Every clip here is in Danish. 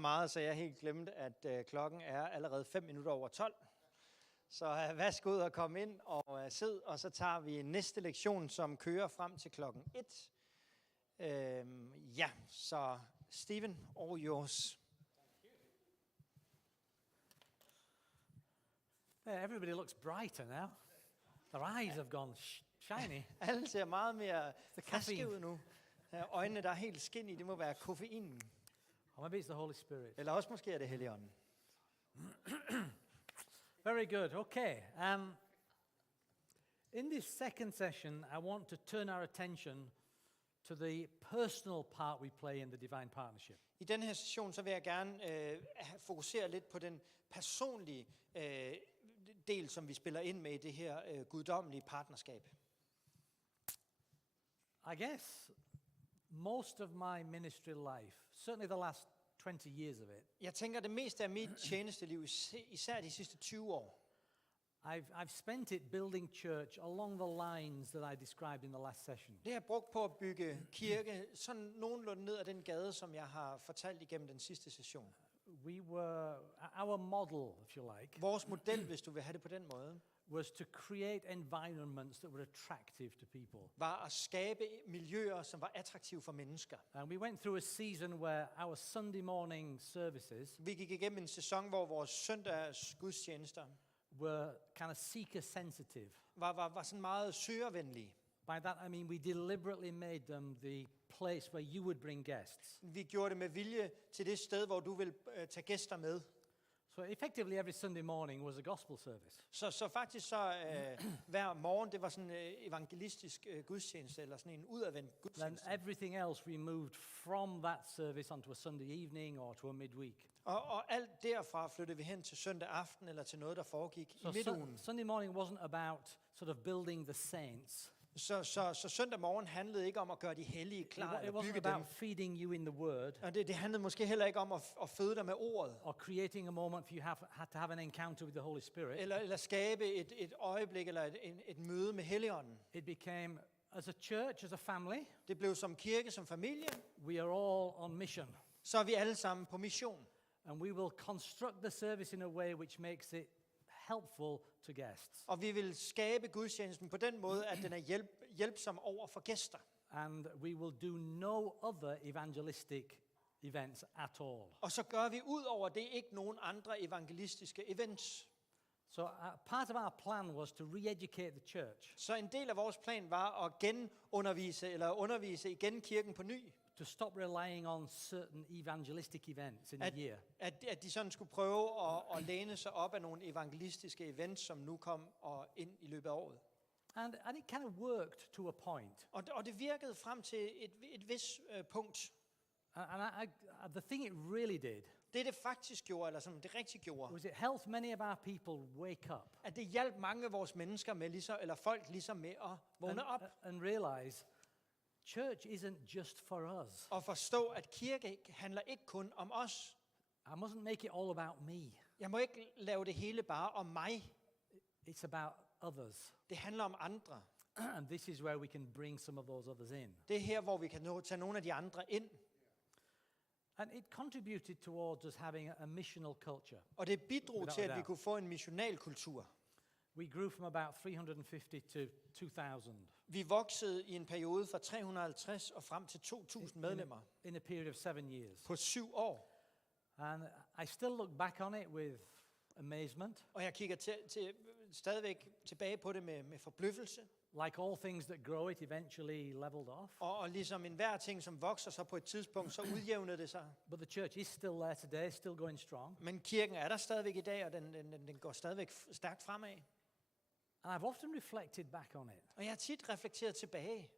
meget, så jeg helt glemte, at klokken er allerede 5 minutter over 12. Så værsgo ud og kom ind og sid, og så tager vi næste lektion, som kører frem til klokken 1. Så Stephen, all yours. Everybody looks brighter now. Their eyes have gone shiny. Alle ser meget mere friske ud nu. Øjnene, der er helt skinny, det må være koffeinen. Or maybe it's the Holy Spirit. Eller også måske er det Helligånden. Very good. Okay. In this second session, I want to turn our attention to the personal part we play in the divine partnership. I den her session så vil jeg gerne fokusere lidt på den personlige del, som vi spiller ind med i det her guddommelige partnerskab. I guess most of my ministry life, certainly the last 20 years of it, Jeg tænker, det meste af mit tjenesteliv, især de sidste 20 år, I've spent it building church along the lines that I described in the last session. det har jeg brugt på at bygge kirke sådan nogenlunde ned ad den gade, som jeg har fortalt igennem den sidste session. Our model, if you like, Vores model, hvis du vil have det på den måde, was to create environments that were attractive to people. var at skabe miljøer, som var attraktive for mennesker. And we went through a season where our Sunday morning services Vi gik igennem en sæson, hvor vores søndags gudstjenester were kind of seeker sensitive. var sådan meget søgervenlige. By that I mean we deliberately made them the place where you would bring guests. Vi gjorde det med vilje til det sted, hvor du vil tage gæster med. So effectively every Sunday morning was a gospel service. Så faktisk så hver morgen, det var sådan en evangelistisk gudstjeneste, eller sådan en udadvendt Then gudstjeneste. everything else we moved from that service onto a Sunday evening or to a midweek. Og alt derfra flyttede vi hen til søndag aften, eller til noget, der foregik i midtugen. Sunday morning wasn't about sort of building the saints. Så søndag morgen handlede ikke om at gøre de hellige klar, It eller wasn't bygge dem. about feeding you in the word Og det handlede måske heller ikke om at føde dig med ordet, or creating a moment for you had to have an encounter with the Holy Spirit. eller skabe et øjeblik, eller et møde med Helligånden. It became, as a church, as a family, Det blev som kirke, som familie, we are all on mission. så er vi alle sammen på mission. And we will construct the service in a way which makes it helpful to guests. Og vi vil skabe gudstjenesten på den måde, at den er hjælpsom over for gæster. And we will do no other evangelistic events at all. Og så gør vi ud over det ikke nogen andre evangelistiske events. So part of our plan was to re-educate the church, Så en del af vores plan var at undervise igen kirken på ny. to stop relying on certain evangelistic events in a year. At de sådan skulle prøve at læne sig op af nogle evangelistiske events, som nu kom ind i løbet af året. And it kind of worked to a point. Og det virkede frem til et vis punkt. And the thing it really did Det faktisk gjorde, eller som det rigtig gjorde, was it helped many of our people wake up at det hjalp mange af vores mennesker med, eller folk ligesom med at vågne op. and realize church isn't just for us. Og forstå, at kirke handler ikke kun om os. I mustn't make it all about me. Jeg må ikke lave det hele bare om mig. It's about others. Det handler om andre. And this is where we can bring some of those others in. Det er her, hvor vi kan tage nogle af de andre ind. And it contributed towards us having a missional culture. Og det bidrog Without til, a at vi doubt. kunne få en missional kultur. We grew from about 350 to 2,000 Vi voksede i en periode fra 350 og frem til 2.000 medlemmer in a period of 7 years. på 7 år. And I still look back on it with amazement. Og jeg kigger stadigvæk tilbage på det med forbløffelse. Like all things that grow, it eventually leveled off. Og ligesom enhver ting, som vokser, så på et tidspunkt, så udjævnede det sig. But the church is still there today, still going strong. Men kirken er der stadigvæk i dag, og den går stadigvæk stærkt fremad. And I've often reflected back on it. Og jeg har tit reflekteret tilbage.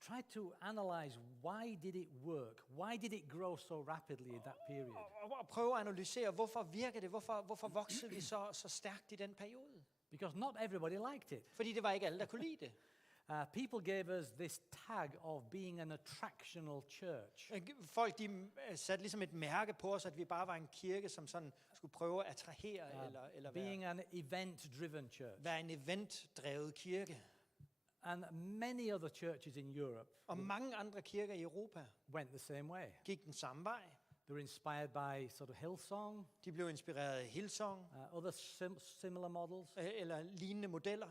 Tried to analyze why did it work? Why did it grow so rapidly in that period? Og prøve at analysere, hvorfor virker det? Hvorfor voksede vi så stærkt i den periode? Because not everybody liked it. Fordi det var ikke alle, der kunne lide det. People gave us this tag of being an attractional church. Folk de satte ligesom et mærke på os, at vi bare var en kirke, som sådan skulle prøve at attrahere eller Being an event-driven church. være en eventdrevet kirke. And many other churches in Europe Og mange andre kirker i Europa went the same way. gik den samme vej. They were inspired by sort of Hillsong, De blev inspireret af Hillsong other similar models. eller lignende modeller.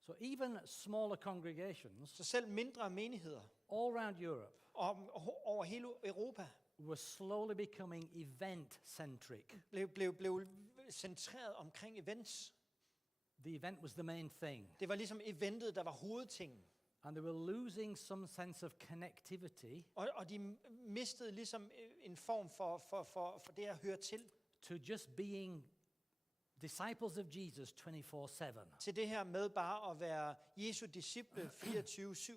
So even smaller congregations Så selv mindre menigheder all around Europe over hele Europa were slowly becoming event-centric. blev centreret omkring events. The event was the main thing. Det var ligesom eventet, der var hovedtingen. And they were losing some sense of connectivity Og de mistede ligesom en form for det at høre til. to just being disciples of Jesus 24/7. Til det her med bare at være Jesu disciple 24/7.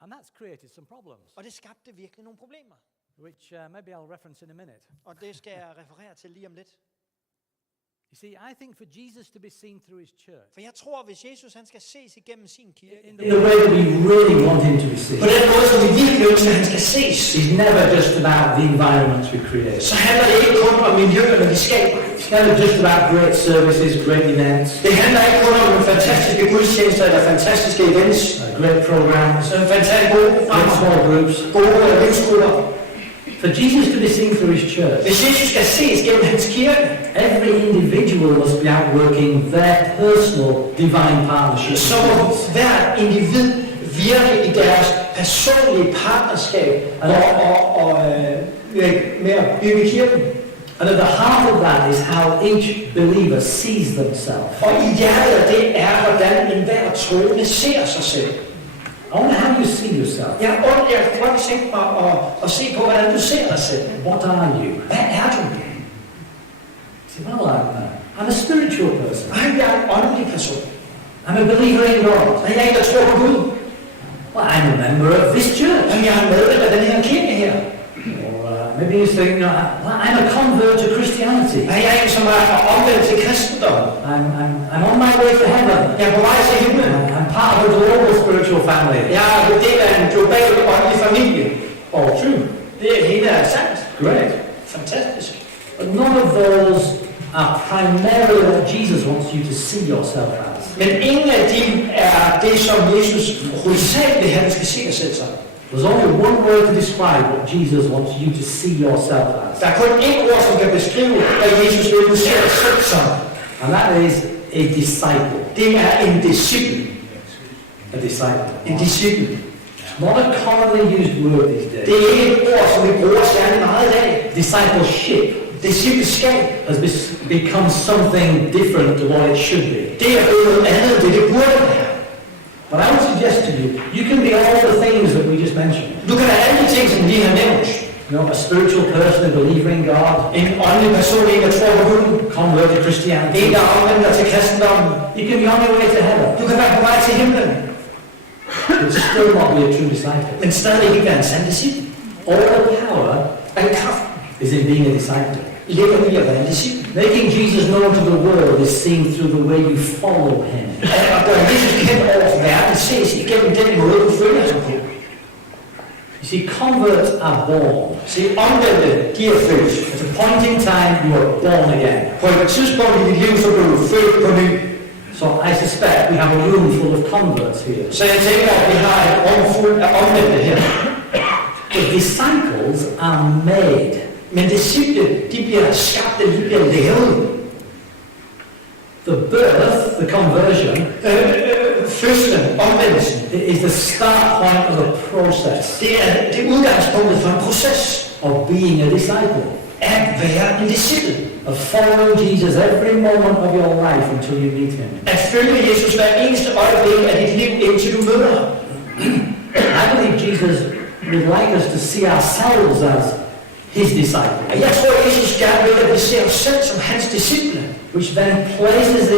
And that's created some problems, Og det skabte virkelig nogle problemer. which maybe I'll reference in a minute. Og det skal jeg referere til lige om lidt. You see, I think for Jesus to be seen through his church, For jeg tror, hvis Jesus han skal ses igennem sin kirke, in In the way that we really want him to be seen. På den måde, som vi virkelig ønsker, at han skal ses, It's never just about the environments we create. så handler det ikke kun om miljøerne, vi skaber. It's never just about great services, great events, Det handler ikke kun om fantastiske gudstjenester eller fantastiske events. great programs, Så fantastisk gode great programmer, small groups. gode livsgrupper. For Jesus to be seen through his church, Hvis Jesus skal ses gennem hans kirke, every individual must be out working their personal divine partnership. så må hver individ virke i deres personlige partnerskab med at bygge kirken. And at the heart of that is how each believer sees themselves. Og i hjertet af det er, hvordan enhver troende ser sig selv. I wonder how you see yourself. Jeg kunne godt tænke mig at se på, hvordan du ser dig selv. What are you? Hvad er du? Say, well, I'm a spiritual person. Jeg er en åndelig person. I'm a believer in God. Jeg er en, der tror på Gud. Well, I'm a member of this church. Jeg er medlem af den her kirke her. Or maybe you think, I'm a convert to Christianity. Jeg er en, som er omvendt til kristendom. I'm on my way to heaven. Jeg er på vej til himlen. I'm part of a global spiritual family. Jeg er en del af en global åndelig familie. All true. Det hele er sandt. Great. Fantastisk. But none of those are primarily what Jesus wants you to see yourself as. Men ingen af dem er det, som Jesus hovedsageligt vil have, du skal se dig selv som. There's only one word to describe what Jesus wants you to see yourself as. Der er kun ét ord, som kan beskrive, hvad Jesus vil, du ser dig selv som. And that is a disciple. Det er en disciple. A disciple. En disciple. Not a commonly used word these days. Det er ikke et ord, som vi bruger særlig meget i dag. Discipleship Discipleskab has become something different to what it should be. det er blevet noget andet, end det burde være. But I would suggest to you, you can be all the things that we just mentioned. Du kan være alle de ting, som vi har nævnt. You know, a spiritual person, a believer in God, En åndelig person, en der tror på Gud. convert to Christianity. En der omvender til kristendommen. You can be on your way to heaven, Du kan være på vej til himlen, but still not be a true disciple. men stadig ikke være en sand disciple. All the power Al kraft is in being a disciple. ligger i at være en disciple. Making Jesus known to the world is seen through the way you follow him. At gøre Jesus kendt over for verden ses igennem den måde, du følger sig på. You see, converts are born. Se, omvendte, de er født. At a point in time, you are born again. På et tidspunkt i dit liv, så blev du født på ny. So I suspect we have a room full of converts here. Så jeg tænker, at vi har et rum fuld af omvendte her. The disciples are made. Men disciple, de bliver skabt, de bliver lavet. The birth, the conversion, Fødslen, omvendelsen, is the start point of a process det er udgangspunktet for en proces of being a disciple, at være en disciple. of following Jesus every moment of your life until you meet him. At følge Jesus hver eneste øjeblik af dit liv, indtil du møder ham. I believe Jesus would like us to see ourselves as his disciples, Og jeg tror, at Jesus gerne vil, at vi ser os selv som hans disciple. which then places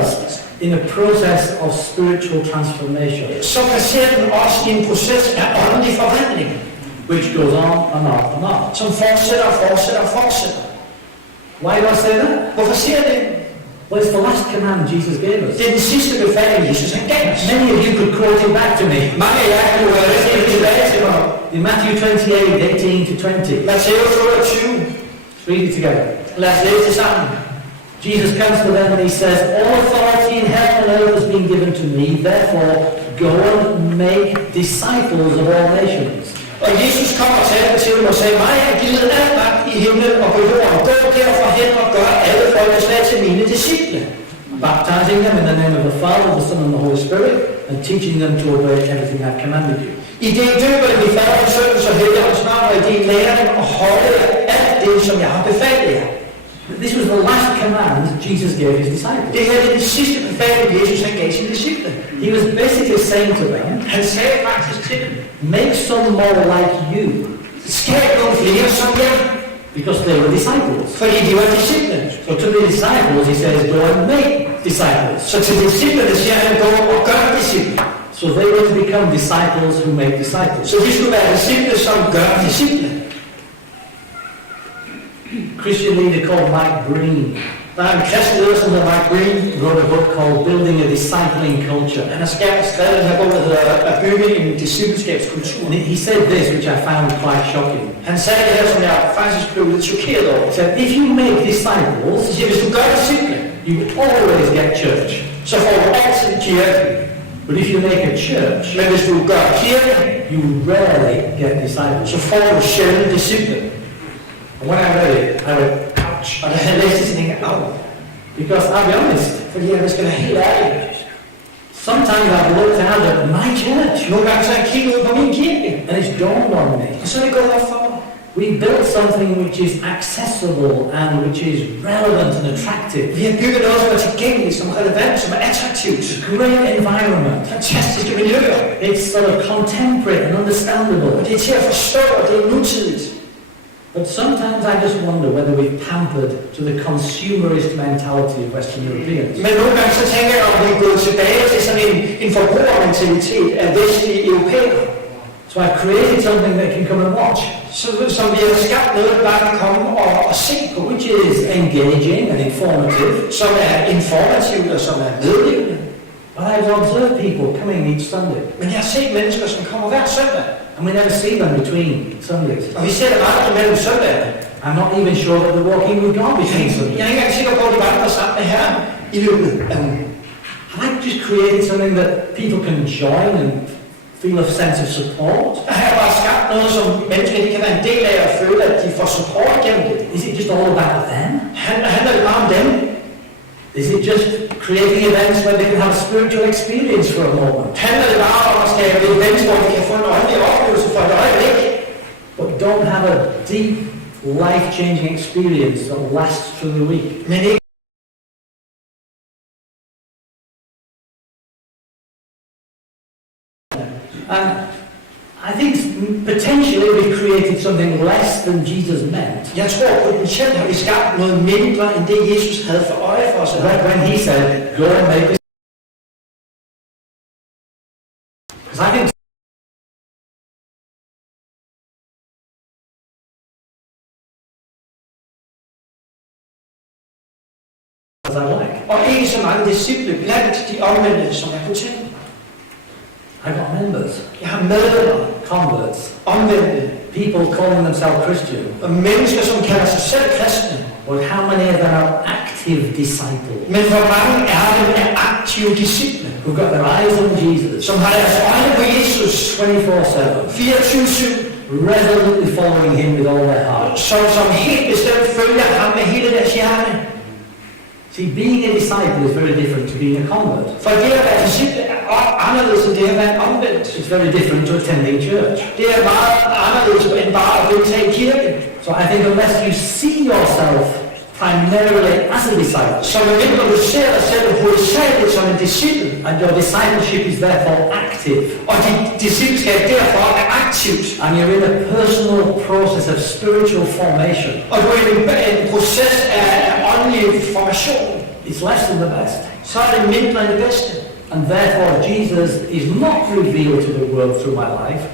us in a process of spiritual transformation, Så placerer den os i en proces af åndelig forvandling, which goes on and on and on. som fortsætter og fortsætter og fortsætter. Why do I say that? Hvorfor siger jeg det? Well, it's the last command Jesus gave us. Det er den sidste befaling, Jesus han gav os. Many of you could quote it back to me. Mange af jer kunne sige det tilbage til mig. In Matthew 28, 18 to 20. Matthæus 28. Let's read it together. Lad os læse det sammen. Jesus comes to them and he says, all authority in heaven and earth has been given to me. Therefore, go and make disciples of all nations, Og Jesus kom og talte til dem og sagde, mig er givet al magt i himlen og på jorden. Gå derfor hen og gør alle folkeslag til mine disciple. Baptizing them in the name of the Father, the Son, and the Holy Spirit, and teaching them to obey everything I've commanded you. I det døber dem i Faderens, Søndens og Helligåndens navn, og i det lærer dem at holde alt det, som jeg har befalet jer. This was the last command Jesus gave his disciples. Det her er det sidste befaling, Jesus han gav sine disciple. He was basically saying to them, Han sagde faktisk til dem, make some more like you, skab nogle flere som jer, because they were disciples. fordi de var disciple. So to the disciples, he says, go and make disciples. Så til disciplene siger han, gå og gør disciple. So they were to become disciples who make disciples. Så de skulle være disciple, som gør disciple. Christian leader called Mike Breen Der er en kristen leder, som hedder Mike Breen. wrote a book called Building a Discipling Culture. Han har skrevet den her bog, der hedder At bygge en discipleskabskultur. And he said this, which I found quite shocking. Han sagde det her, som jeg faktisk blev lidt chokeret over. He said, if you make disciples, Så siger, hvis du gør disciple, you always get church. så får du altid kirke. But if you make a church, Men hvis du gør kirke, you rarely get disciples. så får du sjældent disciple. And when I read it, I went, ouch. Og da han læste det, så tænkte jeg, au. Because I'll be honest, Fordi jeg skal være helt ærlig. sometimes I've looked out at my church Nogle gange så har jeg kigget ud på min kirke, and it's dawned on me. og så er det gået op for mig. We built something which is accessible and which is relevant and attractive. Vi har bygget noget, som er tilgængeligt, som er relevant, som er attraktivt. Great environment. Fantastiske miljøer. It's sort of contemporary and understandable. Og det er til at forstå, og det er nutidigt. But sometimes I just wonder whether we've pampered to the consumerist mentality of Western Europeans. Men nogle gange så tænker jeg, om vi er gået tilbage til sådan en forbrugermentalitet af vestlige europæere. So I've created something that can come and watch, Som vi har skabt noget, der bare kan komme og se på. which is engaging and informative. Som er informativt og som er medlevende. But I've observed people coming each Sunday, Men jeg har set mennesker, som kommer hver søndag. and we never see them between Sundays. Og vi ser det aldrig mellem søndagerne. I'm not even sure that they're walking with God between Jeg Sundays. er ikke engang sikker på, at de vandrer sammen med Herren i løbet af ugen. I've just created something that people can join and feel a sense of support. Der har jeg bare skabt noget, som mennesker de kan være en del af og føle, at de får support gennem det. Is it just all about them? Handler det bare om dem? Is it just creating events where they can have a spiritual experience for a moment? Handler det bare om at skabe events, hvor de kan få en åndelig oplevelse for et øjeblik? But don't have a deep, life-changing experience that lasts through the week. Men ikke And I think potentially we've created something less than Jesus meant. Jeg tror potentielt har vi skabt noget mindre end det Jesus havde for øje for os. When he said, go and make this. Because I think as I like. Og ikke så mange disciple blandt de omvendte, som jeg kunne tænke. I've got members, Jeg har medlemmer, converts, omvendte, people calling themselves Christian. og mennesker, som kalder sig selv kristne. But how many of them are active disciples? Men hvor mange er dem af aktive disciple, Who've got their eyes on Jesus, som har deres øjne på Jesus 24/7, 24/7, resolutely following him with all their heart. som helt bestemt følger ham med hele deres hjerte. See, being a disciple is very different to being a convert. For det at være disciple er anderledes end det at være omvendt. It's very different to attending church. Det er meget anderledes end bare at deltage i kirken. So I think unless you see yourself primarily as a disciple, Så medmindre du ser dig selv hovedsageligt som en disciple, and your discipleship is therefore active, og dit discipleskab derfor er aktivt, and you're in a personal process of spiritual formation, og du er i en proces af åndelig formation, it's less than the best. så er det mindre end det bedste. And therefore Jesus is not revealed to the world through my life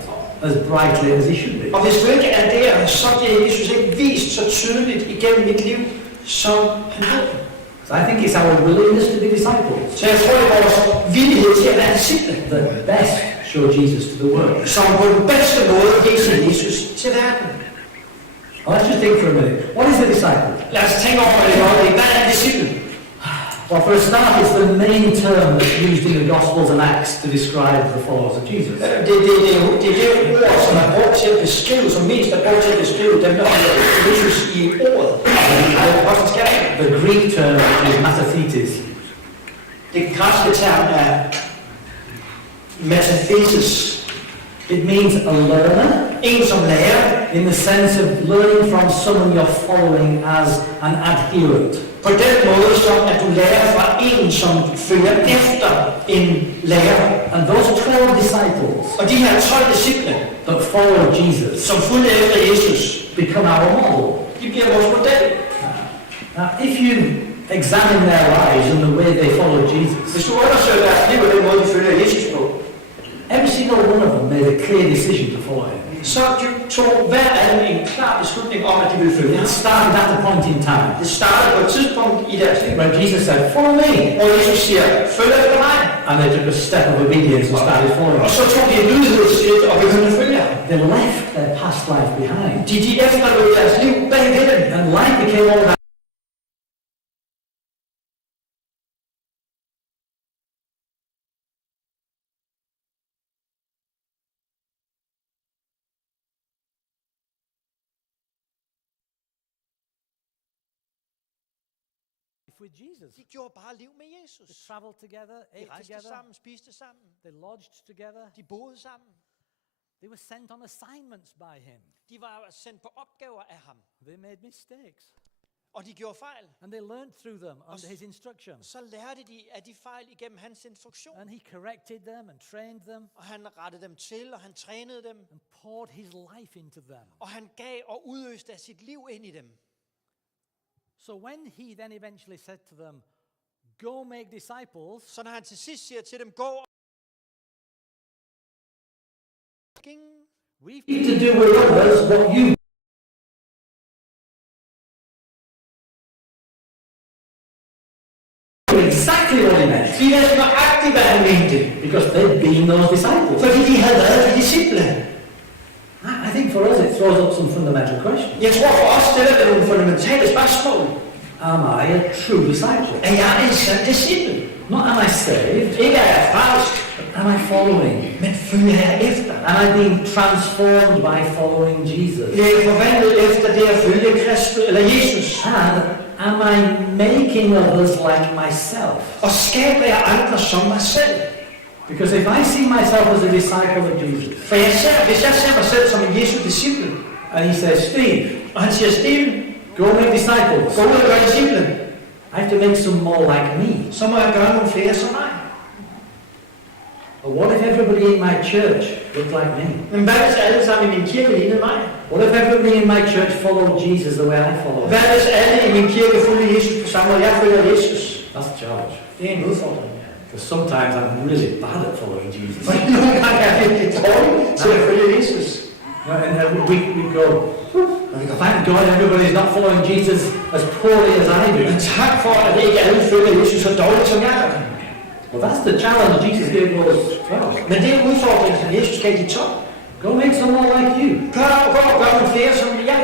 as brightly as he should be. Og hvis du ikke er der, så bliver Jesus ikke vist så tydeligt igennem mit liv, som han ved. So I think it's our willingness to be disciples Så jeg tror, det er vores villighed til at være disciple, that best show Jesus to the world. som på den bedste måde viser Jesus til verden. Well, let's just think for a minute. What is a disciple? Lad os tænke over det øjeblik. Hvad er en disciple? Well, for a start, it's the main term that's used in the Gospels and Acts to describe the followers of Jesus. Det er det ord, som er brugt til at beskrive, som mest er brugt til at beskrive dem, der holder Jesus i ordet. The Greek term is metathetes. Det græske term er metathesis. It means a learner, En som lærer, in the sense of learning from someone you're following as an adherent. på den måde, som at du lærer fra en, som følger efter en lærer. And those 12 disciples Og de her 12 disciple, that follow Jesus som fulgte efter Jesus, become our model. de bliver vores model. Now, if you examine their lives and the way they follow Jesus, Hvis du undersøger deres liv og den måde, de følger Jesus på, every single one of them made a clear decision to follow him. så tog hver af dem en klar beslutning om, at de ville følge ham. It started at a point in time Det startede på et tidspunkt i deres liv, when Jesus said, "Follow me," hvor Jesus siger, følg efter mig. and they took a step of obedience and started following Og him. så tog de et lydighedsskridt og begyndte at følge ham. They left their past life behind, De efterlod deres liv bag ved dem. and life became all about with Jesus. De gjorde bare liv med They Jesus. traveled together, De ate rejste together, sammen, spiste sammen. they lodged together. De boede sammen. They were sent on assignments by him. De var sendt på opgaver af ham. They made mistakes. Og de gjorde fejl. And they learned through them under his instruction. Så lærte de af de fejl igennem hans instruktion. And he corrected them and trained them Og han rettede dem til, og han trænede dem. and poured his life into them. Og han gav og udøste af sit liv ind i dem. So when he then eventually said to them, "Go make disciples," Så når han til sidst siger til dem, gå og we've to do with others what you exactly what he meant, De vidste nøjagtigt, hvad han mente, because they'd been those disciples. fordi de havde været de disciple. I think for us it throws up some fundamental questions. Jeg tror for os stiller det nogle fundamentale spørgsmål. Am I a true disciple? Er jeg en sand disciple? Not am I saved, Ikke er jeg frelst, but am I following? men følger jeg efter. Am I being transformed by following Jesus? Jeg er forvandlet efter det at følge Kristus eller Jesus. And am I making others like myself? Og skaber jeg andre som mig selv. Because if I see myself as a disciple of Jesus, For hvis jeg ser mig selv som en Jesu disciple, and he says, "Steve, og han siger, Steven, go make disciples," gå ud og gør disciple, I have to make some more like me. så må jeg gøre nogle flere som mig. But what if everybody in my church looked like me? Men hvad hvis alle sammen i min kirke lignede mig? What if everybody in my church followed Jesus the way I follow him? Hvad hvis alle i min kirke fulgte Jesus på samme måde, jeg følger Jesus? That's a challenge. Det er en udfordring. Because sometimes I'm really bad at following Jesus. For nogle gange er jeg virkelig dårlig til at følge Jesus. And we go, thank God everybody's not following Jesus as poorly as I do. Men tak for, at ikke alle følger Jesus så dårligt som jeg gør. Well, that's the challenge Jesus gave those 12. Men det er en udfordring, som Jesus gav de 12. Go make someone like you. Gå og gør nogle flere som jeg.